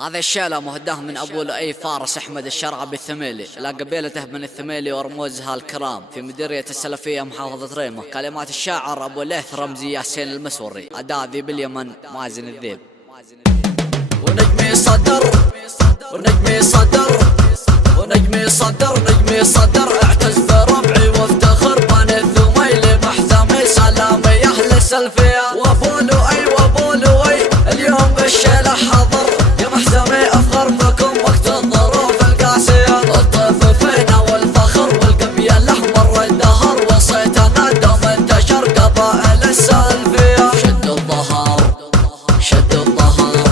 هذا الشعر مهداه من أبو لؤي فارس أحمد الشرعبي الثميلي إلى قبيلته من الثميلي ورموزها الكرام في مديرية السلفية محافظة ريمة. كلمات الشاعر أبو ليث رمزي ياسين المسوري، أداء ذي باليمن مازن الذيب. ونجمي صدر ونجمي صدر ونجمي صدر نجمي صدر اعتز بربعي وافتخر بني الثميلي محزمي سلامي أهل السلفية. وأبو لؤي وأبو لؤي اليوم بالشيلة حضر، يا محزمي أفخر بكم وقت الظروف القاسية. الطيف فينا والفخر والقبيل الأحمر الدهر، وصيتنا دوم انتشر قبائل السلفية. شد الظهر شد الظهر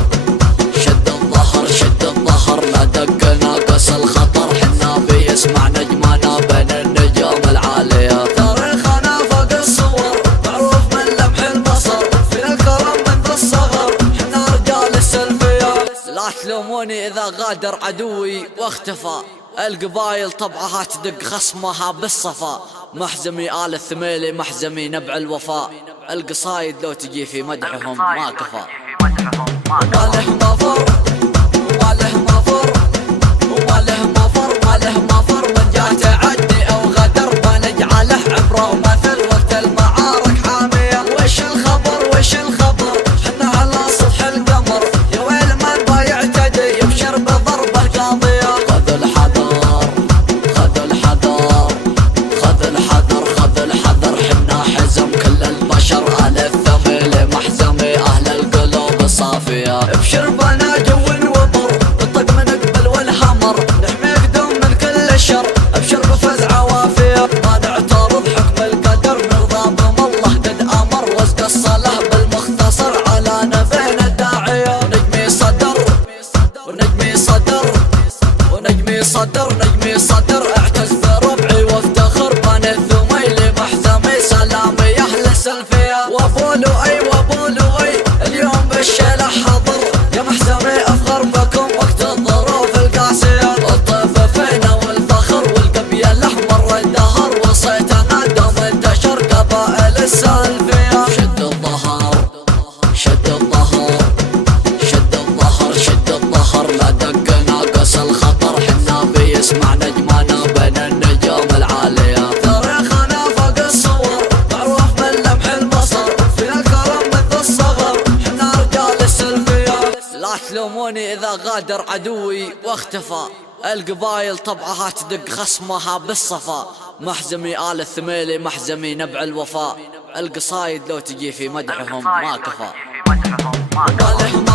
شد الظهر شد الظهر، لا دق ناقص الخطر، حنا بيسمع نجمنا بين النجوم العالية. تاريخنا فوق الصور معروف من لمح البصر، فينا الكرم من ذا الصغر، حنا رجال السلفية. لا تلوموني إذا غادر عدوي واختفى، القبايل طبعها تدق خصمها بالصفا. محزمي آل الثميلي محزمي نبع الوفاء، القصايد لو تجي في مدحهم ما كفى. ما له مفر وما له مفر وما له مفر ما له مفر، من جاء تعدي أو غدر بنجعله عبرة ومثل وقت المعارك حامية. وش الخبر وش الخبر، حنا على سطح القمر، يا ويل من بايعتدي يبشر بضربة قاضية. خذ الحذر خذ الحذر خذ الحذر خذ الحذر، حنا حزم كل البشر، آل الثميلي محزمي أهل القلوب الصافية. ابشر بنا جو وبر، الطق من قبل والهمر، نحمي قدوم من كل الشر، ابشر بفزعة وافية. ما نعترض حكم القدر، نرضى بما الله قد امر، وزق الصلاة بالمختصر على نبينا الداعية. نجمي صدر ونجمي صدر ونجمي صدر نجمي صدر اعتز بربعي وافتخر بني الثميلي محزمي سلامي أهل السلفية. وأبو لؤي وأبو لؤي اليوم بالشيلة حضر، يا محزمي أفخر بكم وقت الظروف القاسية. الطيف فينا والفخر والقبيل الأحمر الدهر، وصيتنا دوم انتشر قبائل السلفية. شد الظهر شد الظهر شد الظهر شد الظهر، لا دق ناقص الخطر، حنا بيسمع نجمنا بين النجوم العالية. تاريخنا فوق الصور معروف من لمح البصر، فينا الكرم من ذا الصغر، حنا رجال السلفية. لا تلوموني إذا غادر عدوي واختفى، القبايل طبعها تدق خصمها بالصفا. محزمي آل الثميلي محزمي نبع الوفاء، القصايد لو تجي في مدحهم ما كفى. ما له